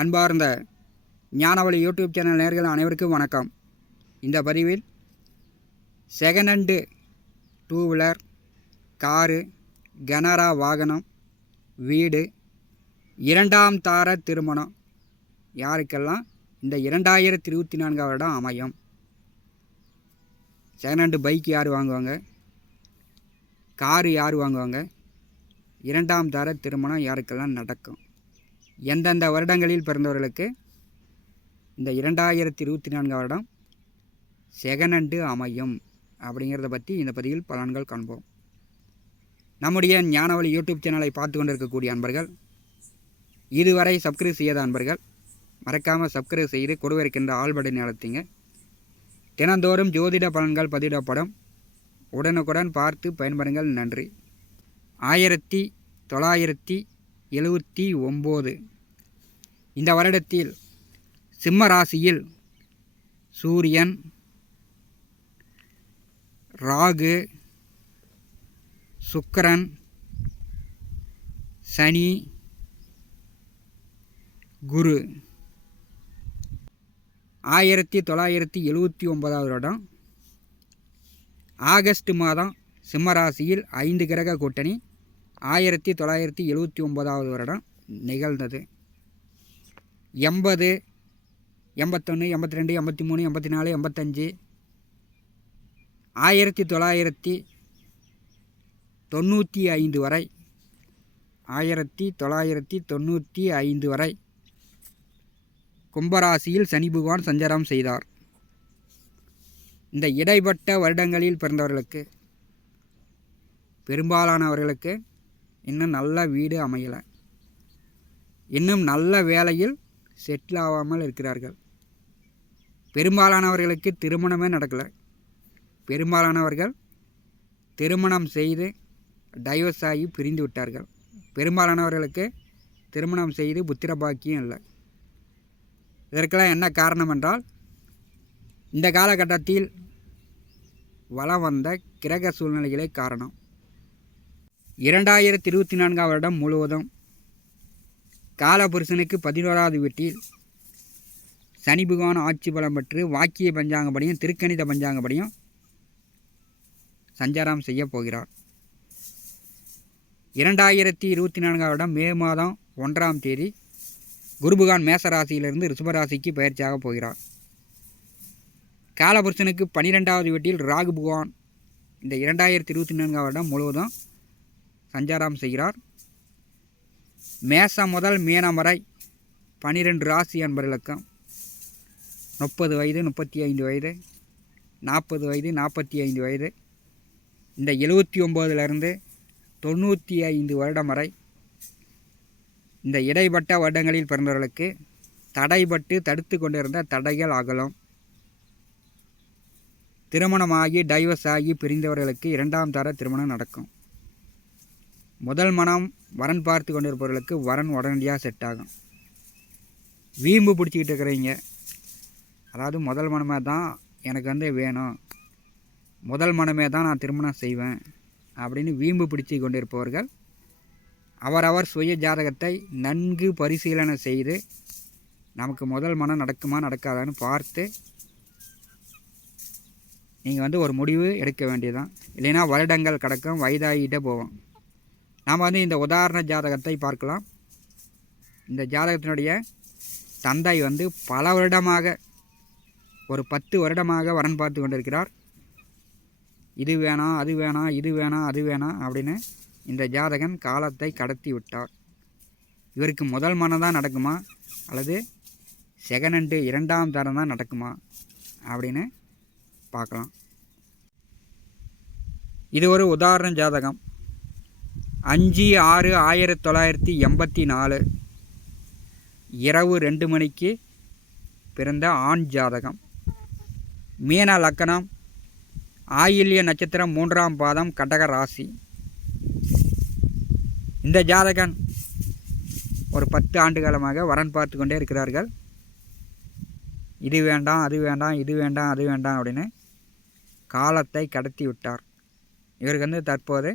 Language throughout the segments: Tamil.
அன்பார்ந்த ஞானவழி யூடியூப் சேனல் நேயர்கள் அனைவருக்கும் வணக்கம். இந்த பதிவில் second hand two wheeler, car, கனரா வாகனம், வீடு, இரண்டாம் தார திருமணம் யாருக்கெல்லாம் இந்த 2024 வருடம் அமையும்? செகண்ட் ஹேண்டு பைக் யார் வாங்குவாங்க? காரு யார் வாங்குவாங்க? இரண்டாம் தார திருமணம் யாருக்கெல்லாம் நடக்கும்? எந்தெந்த வருடங்களில் பிறந்தவர்களுக்கு இந்த 2024 வருடம் செகண்ட் ஹேண்டு அமையும் அப்படிங்கிறத பற்றி இந்த பதிவில் பலன்கள் காண்போம். நம்முடைய ஞானவழி யூடியூப் சேனலை பார்த்து கொண்டிருக்கக்கூடிய அன்பர்கள், இதுவரை சப்ஸ்கிரைப் செய்யாத அன்பர்கள் மறக்காமல் சப்ஸ்கிரைப் செய்து கொடுக்க இருக்கின்ற ஆல் பட்டனை அழுத்திங்க. தினந்தோறும் ஜோதிட பலன்கள் பதிவிடப்படும். உடனுக்குடன் பார்த்து பயன்பெறுங்கள். நன்றி. 1979 இந்த வருடத்தில் சிம்ம ராசியில் சூரியன், ராகு, சுக்கிரன், சனி, குரு 1979 வருடம் ஆகஸ்ட் மாதம் சிம்மராசியில் 5 கிரக கூட்டணி 1979 வருடம் நிகழ்ந்தது. 80, 81, 82, 83, 84, 85, 1995 வரை 1995 வரை கும்பராசியில் சனி பகவான் சஞ்சாரம் செய்தார். இந்த இடைப்பட்ட வருடங்களில் பிறந்தவர்களுக்கு பெரும்பாலானவர்களுக்கு இன்னும் நல்ல வீடு அமையலை, இன்னும் நல்ல வேலையில் செட்டில் ஆகாமல் இருக்கிறார்கள். பெரும்பாலானவர்களுக்கு திருமணமே நடக்கலை. பெரும்பாலானவர்கள் திருமணம் செய்து டைவர்ஸ் ஆகி பிரிந்து விட்டார்கள். பெரும்பாலானவர்களுக்கு திருமணம் செய்து புத்திர பாக்கியம் இல்லை. இதற்கெல்லாம் என்ன காரணம் என்றால், இந்த காலகட்டத்தில் வலம் வந்த கிரக சூழ்நிலைகளே காரணம். 2024 வருடம் முழுவதும் காலபுருஷனுக்கு 11வது வீட்டில் சனி பகவான் ஆட்சி பலம் பெற்று வாக்கிய பஞ்சாங்கப்படியும் திருக்கணித பஞ்சாங்கப்படியும் சஞ்சாரம் செய்ய போகிறார். 2024 வருடம் மே மாதம் 1ஆம் தேதி குருபகவான் மேசராசியிலிருந்து ரிஷபராசிக்கு பயிற்சியாக போகிறார். காலபுருஷனுக்கு 12வது வீட்டில் ராகு பகவான் இந்த 2024 வருடம் முழுவதும் சஞ்சாரம் செய்கிறார். மேசம் முதல் மீனம் வரை 12 ராசி அன்பர்களுக்கும் 30 வயது, 35 வயது, 40 வயது, 45 வயது, இந்த 79லிருந்து 95 வருடம் வரை இந்த இடைப்பட்ட வருடங்களில் பிறந்தவர்களுக்கு தடைப்பட்டு தடுத்து கொண்டிருந்த தடைகள் அகலும். திருமணமாகி டைவர்ஸ் ஆகி பிரிந்தவர்களுக்கு இரண்டாம் தர திருமணம் நடக்கும். முதல் மனம் வரன் பார்த்து கொண்டிருப்பவர்களுக்கு வரன் உடனடியாக செட் ஆகும். வீம்பு பிடிச்சிக்கிட்டு இருக்கிறீங்க, அதாவது முதல் மனமே தான் எனக்கு வேணும், முதல் மனமே தான் நான் திருமணம் செய்வேன் அப்படின்னு வீம்பு பிடிச்சி கொண்டிருப்பவர்கள் அவரவர் சுய ஜாதகத்தை நன்கு பரிசீலனை செய்து நமக்கு முதல் மனம் நடக்குமா நடக்காதான்னு பார்த்து நீங்கள் ஒரு முடிவு எடுக்க வேண்டியதுதான். இல்லைன்னா வருடங்கள் கடக்கும், வயதாகிட்டே போவோம். நாம் இந்த உதாரண ஜாதகத்தை பார்க்கலாம். இந்த ஜாதகத்தினுடைய தந்தை பல வருடமாக, ஒரு 10 வருடமாக வரன் பார்த்து கொண்டிருக்கிறார். இது வேணாம், அது வேணாம், இது வேணாம், அது வேணாம் அப்படின்னு இந்த ஜாதகன் காலத்தை கடத்தி விட்டார். இவருக்கு முதல் மனம் தான் நடக்குமா அல்லது செகண்ட் ஹேண்டு இரண்டாம் தரம் தான் நடக்குமா அப்படின்னு பார்க்கலாம். இது ஒரு உதாரண ஜாதகம். 5/6/1984 இரவு 2 மணிக்கு பிறந்த ஆண் ஜாதகம். மீன லக்கணம், ஆயில்ய நட்சத்திரம், 3ஆம் பாதம், கடக ராசி. இந்த ஜாதகன் ஒரு 10 ஆண்டு காலமாக வரன் பார்த்து கொண்டே இருக்கிறார்கள். இது வேண்டாம், அது வேண்டாம், இது வேண்டாம், அது வேண்டாம் அப்படின்னு காலத்தை கடத்தி விட்டார். இவருக்கு தற்போது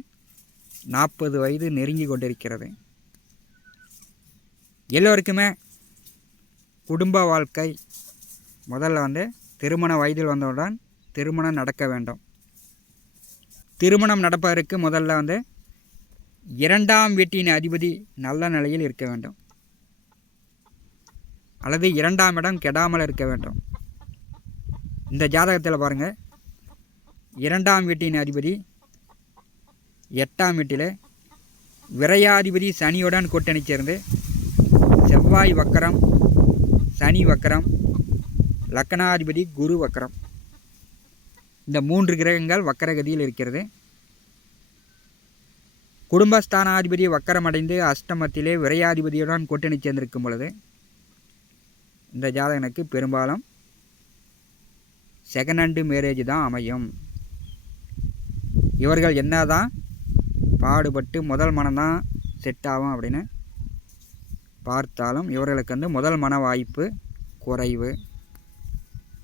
40 வயது நெருங்கி கொண்டிருக்கிறது. எல்லோருக்குமே குடும்ப வாழ்க்கை முதல்ல வந்து திருமண வயதில் வந்தவுடன் திருமணம் நடக்க வேண்டும். திருமணம் நடப்பதற்கு முதல்ல வந்து 2ஆம் வீட்டின் அதிபதி நல்ல நிலையில் இருக்க வேண்டும், அல்லது 2ஆம் இடம் கெடாமல் இருக்க வேண்டும். இந்த ஜாதகத்தில் பாருங்கள், 2ஆம் வீட்டின் அதிபதி 8ஆம் வீட்டில் விரையாதிபதி சனியுடன் கூட்டணி சேர்ந்து செவ்வாய் வக்கரம், சனி வக்கரம், லக்னாதிபதி குரு வக்கரம், இந்த 3 கிரகங்கள் வக்கரகதியில் இருக்கிறது. குடும்பஸ்தானாதிபதி வக்கரமடைந்து அஷ்டமத்திலே விரையாதிபதியுடன் கூட்டணி சேர்ந்திருக்கும் பொழுது இந்த ஜாதகனுக்கு பெரும்பாலும் செகண்ட் மேரேஜ் தான் அமையும். இவர்கள் என்னதான் பாடுபட்டு முதல் மனம்தான் செட் ஆகும் அப்படின்னு பார்த்தாலும் இவர்களுக்கு வந்து முதல் மன வாய்ப்பு குறைவு.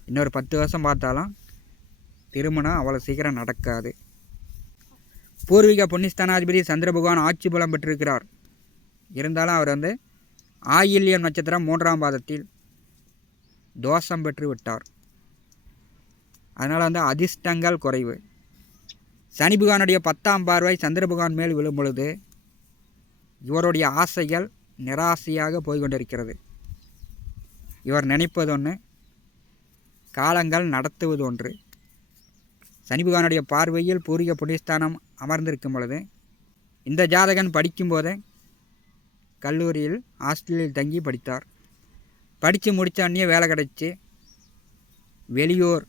இன்னொரு 10 வருஷம் பார்த்தாலும் திருமணம் அவ்வளோ சீக்கிரம் நடக்காது. பூர்வீக புண்ணியஸ்தானாதிபதி சந்திர பகவான் ஆட்சி பலம் பெற்றிருக்கிறார். இருந்தாலும் அவர் வந்து ஆயில்யம் நட்சத்திரம் 3ஆம் பாதத்தில் தோஷம் பெற்று விட்டார். அதனால் வந்து அதிர்ஷ்டங்கள் குறைவு. சனி பகவானுடைய 10ஆம் பார்வை சந்திர பகவான் மேல் விழும் பொழுது இவருடைய ஆசைகள் நிராசையாக போய்கொண்டிருக்கிறது. இவர் நினைப்பது ஒன்று, காலங்கள் நடத்துவது ஒன்று. சனி பகவானுடைய பார்வையில் பூர்வீக புண்ணியஸ்தானம் அமர்ந்திருக்கும் பொழுது இந்த ஜாதகன் படிக்கும்போதே கல்லூரியில் ஹாஸ்டலில் தங்கி படித்தார். படித்து முடித்த உடனே வேலை கிடச்சி வெளியூர்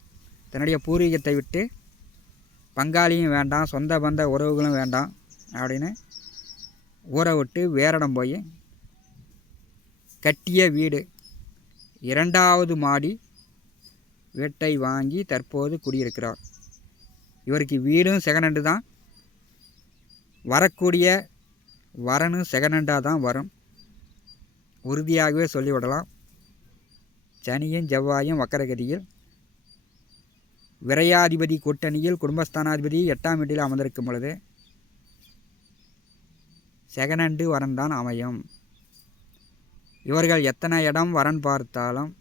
தன்னுடைய பூர்வீகத்தை விட்டு பங்காளியும் வேண்டாம், சொந்த பந்த உறவுகளும் வேண்டாம் அப்படின்னு ஊரை விட்டு வேறிடம் போய் கட்டிய வீடு 2வது மாடி வீட்டை வாங்கி தற்போது குடியிருக்கிறார். இவருக்கு வீடும் செகண்ட் தான், வரக்கூடிய வரனும் செகண்டாக தான் வரும், உறுதியாகவே சொல்லிவிடலாம். சனியும் செவ்வாயும் வக்கரகதியில் விரையாதிபதி கூட்டணியில் குடும்பஸ்தானாதிபதி 8ஆம் வீட்டில் அமர்ந்திருக்கும் பொழுது செகண்ட் வரன் தான் அமையும். இவர்கள் எத்தனை இடம் வரன் பார்த்தாலும்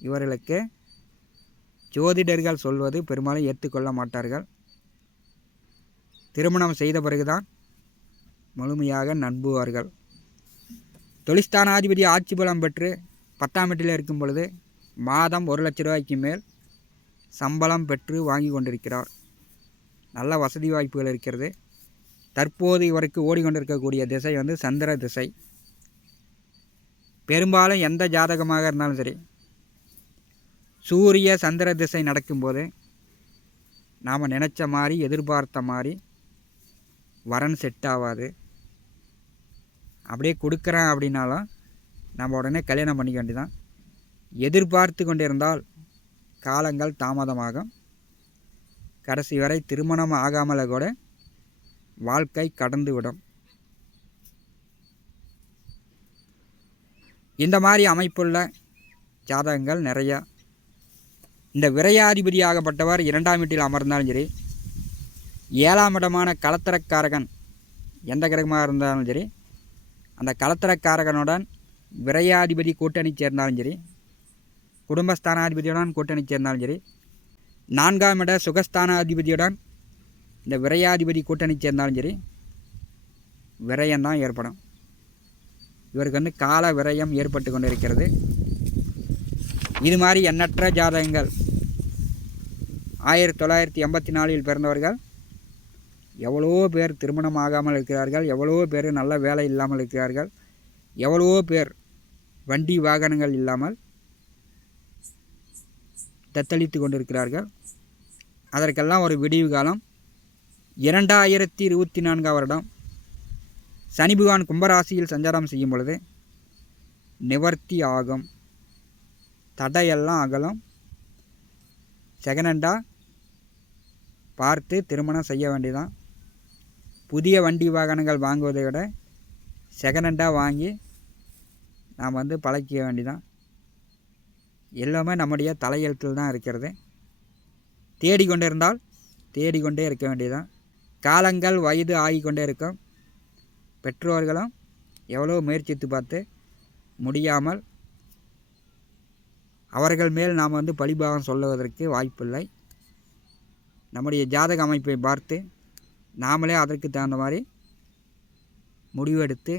இவர்களுக்கு ஜோதிடர்கள் சொல்வது பெரும்பாலும் ஏற்றுக்கொள்ள மாட்டார்கள். திருமணம் செய்த பிறகுதான் முழுமையாக நம்புவார்கள். தொழில்ஸ்தானாதிபதி ஆட்சி பலம் பெற்று 10ஆம் வீட்டில் இருக்கும் பொழுது மாதம் 1 லட்ச ரூபாய்க்கு மேல் சம்பளம் பெற்று வாங்கி கொண்டிருக்கிறார். நல்ல வசதி வாய்ப்புகள் இருக்கிறது. தற்போது இவருக்கு ஓடிக்கொண்டிருக்கக்கூடிய திசை வந்து சந்திர திசை. பெரும்பாலும் எந்த ஜாதகமாக இருந்தாலும் சரி, சூரிய சந்திர திசை நடக்கும்போது நாம் நினச்ச மாதிரி எதிர்பார்த்த மாதிரி வரன் செட் ஆகாது. அப்படியே கொடுக்குறேன் அப்படின்னாலும் நம்ம உடனே கல்யாணம் பண்ணிக்க வேண்டியதான். எதிர்பார்த்து கொண்டிருந்தால் காலங்கள் தாமதமாகும். கடைசி வரை திருமணம் ஆகாமல கூட வாழ்க்கை கடந்து விடும். இந்த மாதிரி அமைப்புள்ள ஜாதகங்கள் நிறையா. இந்த விரையாதிபதியாகப்பட்டவர் 2ஆம் வீட்டில் அமர்ந்தாலும் சரி, 7ஆம் இடமான கலத்திரக்காரகன் எந்த கிரகமாக இருந்தாலும் சரி, அந்த கலத்திரக்காரகனுடன் விரையாதிபதி கூட்டணி சேர்ந்தாலும் சரி, குடும்பஸ்தானாதிபதியுடன் கூட்டணி சேர்ந்தாலும் சரி, 4ஆம் இட சுகஸ்தானாதிபதியுடன் இந்த விரையாதிபதி கூட்டணி சேர்ந்தாலும் சரி, விரயம்தான் ஏற்படும். இவருக்கு வந்து கால விரயம் ஏற்பட்டு கொண்டு இருக்கிறது. இது மாதிரி எண்ணற்ற ஜாதகங்கள் 1984 பிறந்தவர்கள் எவ்வளோ பேர் திருமணம் ஆகாமல் இருக்கிறார்கள், எவ்வளோ பேர் நல்ல வேலை இல்லாமல் இருக்கிறார்கள், எவ்வளோ பேர் வண்டி வாகனங்கள் இல்லாமல் தத்தளித்து கொண்டிருக்கிறார்கள். அதற்கெல்லாம் ஒரு விடிவு காலம் 2024 வருடம் சனி பகவான் கும்பராசியில் சஞ்சாரம் செய்யும் பொழுது நிவர்த்தி ஆகும். தடையெல்லாம் அகலும். செகண்டாக பார்த்து திருமணம் செய்ய வேண்டியதான். புதிய வண்டி வாகனங்கள் வாங்குவதை விட செகண்டாக வாங்கி நாம் வந்து பழக்கிக்க வேண்டியதான். எல்லாமே நம்முடைய தலையெழுத்தில் தான் இருக்கிறது. தேடிக்கொண்டே இருந்தால் தேடிக்கொண்டே இருக்க வேண்டியதான். காலங்கள் வயது ஆகிக்கொண்டே இருக்கும். பெற்றோர்களும் எவ்வளோ முயற்சித்து பார்த்து முடியாமல் அவர்கள் மேல் நாம் பழிபாவம் சொல்லுவதற்கு வாய்ப்பில்லை. நம்முடைய ஜாதக அமைப்பை பார்த்து நாமளே அதற்கு தகுந்த மாதிரி முடிவெடுத்து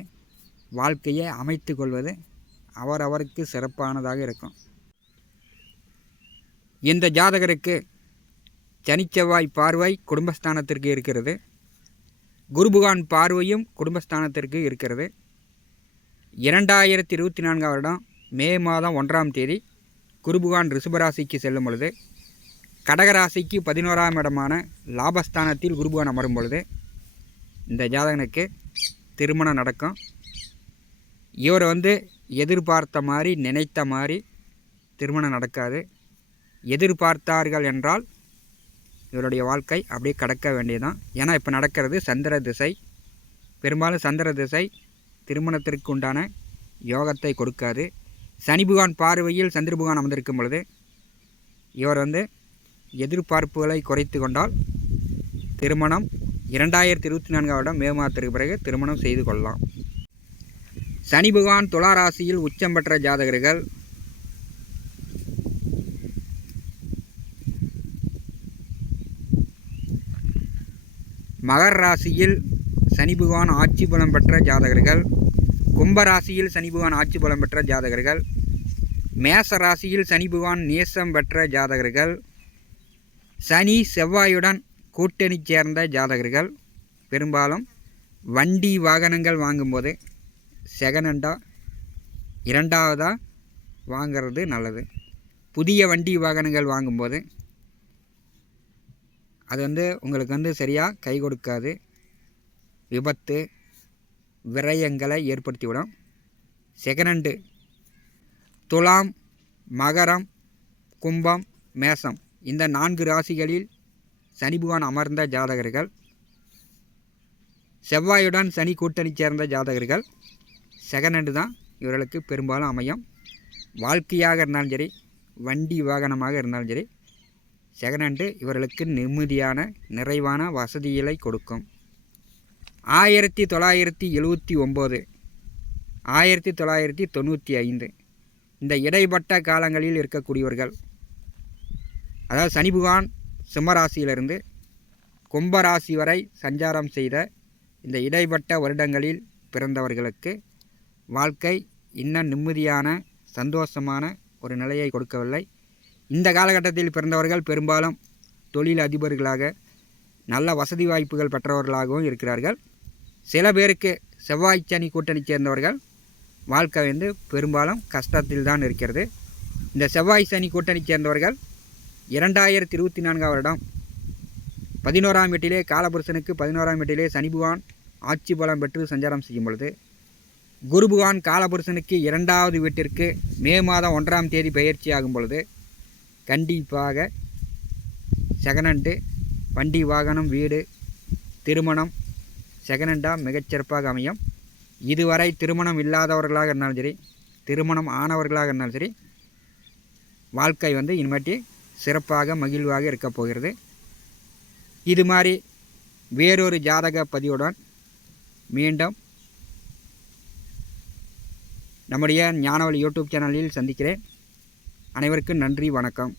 வாழ்க்கையை அமைத்து கொள்வது அவரவருக்கு சிறப்பானதாக இருக்கும். இந்த ஜாதகருக்கு சனிச்செவ்வாய் பார்வை குடும்பஸ்தானத்திற்கு இருக்கிறது. குருபகவான் பார்வையும் குடும்பஸ்தானத்திற்கு இருக்கிறது. 2024 வருடம் மே மாதம் 1ஆம் தேதி குருபகவான் ரிஷபராசிக்கு செல்லும் பொழுது கடகராசிக்கு 11ஆம் இடமான லாபஸ்தானத்தில் குருபகவான் அமரும் பொழுது இந்த ஜாதகனுக்கு திருமணம் நடக்கும். இவர் எதிர்பார்த்த மாதிரி நினைத்த மாதிரி திருமணம் நடக்காது. எதிர்பார்த்தார்கள் என்றால் இவருடைய வாழ்க்கை அப்படியே கடக்க வேண்டியதுதான். ஏன்னா இப்போ நடக்கிறது சந்திர திசை. பெரும்பாலும் சந்திர திசை திருமணத்திற்கு உண்டான யோகத்தை கொடுக்காது. சனி பகவான் பார்வையில் சந்திர பகவான் அமர்ந்திருக்கும் பொழுது இவர் எதிர்பார்ப்புகளை குறைத்து கொண்டால் திருமணம் 2024 வருடம் மே மாதத்திற்கு பிறகு திருமணம் செய்து கொள்ளலாம். சனி பகவான் துலா ராசியில் உச்சம் பெற்ற ஜாதகர்கள் மகர ராசியில் சனி பகவான் ஆட்சி பலம் பெற்ற ஜாதகர்கள், கும்பராசியில் சனி பகவான் ஆட்சி பலம் பெற்ற ஜாதகர்கள், மேச ராசியில் சனி பகவான் நேசம் பெற்ற ஜாதகர்கள், சனி செவ்வாயுடன் கூட்டணி சேர்ந்த ஜாதகர்கள் பெரும்பாலும் வண்டி வாகனங்கள் வாங்கும்போது செகண்ட் இரண்டாவதாக வாங்கிறது நல்லது. புதிய வண்டி வாகனங்கள் வாங்கும்போது அது உங்களுக்கு சரியாக கை கொடுக்காது. விபத்து விரயங்களை ஏற்படுத்திவிடும். செகண்ட் துலாம், மகரம், கும்பம், மேசம் இந்த 4 ராசிகளில் சனி பகவான் அமர்ந்த ஜாதகர்கள், செவ்வாயுடன் சனி கூட்டணி சேர்ந்த ஜாதகர்கள் செகண்ட் தான் இவர்களுக்கு பெரும்பாலும் அமையும். வாழ்க்கையாக இருந்தாலும் சரி, வண்டி வாகனமாக இருந்தாலும் சரி, செகண்ட் இவர்களுக்கு நிம்மதியான நிறைவான வசதிகளை கொடுக்கும். 1979, 1995 இந்த இடைப்பட்ட காலங்களில் இருக்கக்கூடியவர்கள், அதாவது சனி பகவான் சிம்மராசியிலிருந்து கும்பராசி வரை சஞ்சாரம் செய்த இந்த இடைப்பட்ட வருடங்களில் பிறந்தவர்களுக்கு வாழ்க்கை இன்னும் நிம்மதியான சந்தோஷமான ஒரு நிலையை கொடுக்கவில்லை. இந்த காலகட்டத்தில் பிறந்தவர்கள் பெரும்பாலும் தொழில் அதிபர்களாக நல்ல வசதி வாய்ப்புகள் பெற்றவர்களாகவும் இருக்கிறார்கள். சில பேருக்கு செவ்வாய் சனி கூட்டணி சேர்ந்தவர்கள் வாழ்க்கை பெரும்பாலும் கஷ்டத்தில் தான் இருக்கிறது. இந்த செவ்வாய் சனி கூட்டணி சேர்ந்தவர்கள் 2024 வருடம் 11ஆம் வீட்டிலே காலபுருஷனுக்கு 11ஆம் வீட்டிலே சனி பகவான் ஆட்சி பலம் பெற்று சஞ்சாரம் செய்யும் பொழுது குரு பகவான் காலபுருஷனுக்கு 2வது வீட்டிற்கு மே மாதம் 1ஆம் தேதி பெயர்ச்சி ஆகும் பொழுது கண்டிப்பாக செகண்ட் வண்டி வாகனம், வீடு, திருமணம் செகண்டாக மிகச்சிறப்பாக அமையும். இதுவரை திருமணம் இல்லாதவர்களாக இருந்தாலும் சரி, திருமணம் ஆனவர்களாக இருந்தாலும் சரி, வாழ்க்கை இனிமேட்டு சிறப்பாக மகிழ்வாக இருக்கப் போகிறது. இது மாதிரி வேறொரு ஜாதக பதிவுடன் மீண்டும் நம்முடைய ஞானவழி யூடியூப் சேனலில் சந்திக்கிறேன். அனைவருக்கும் நன்றி, வணக்கம்.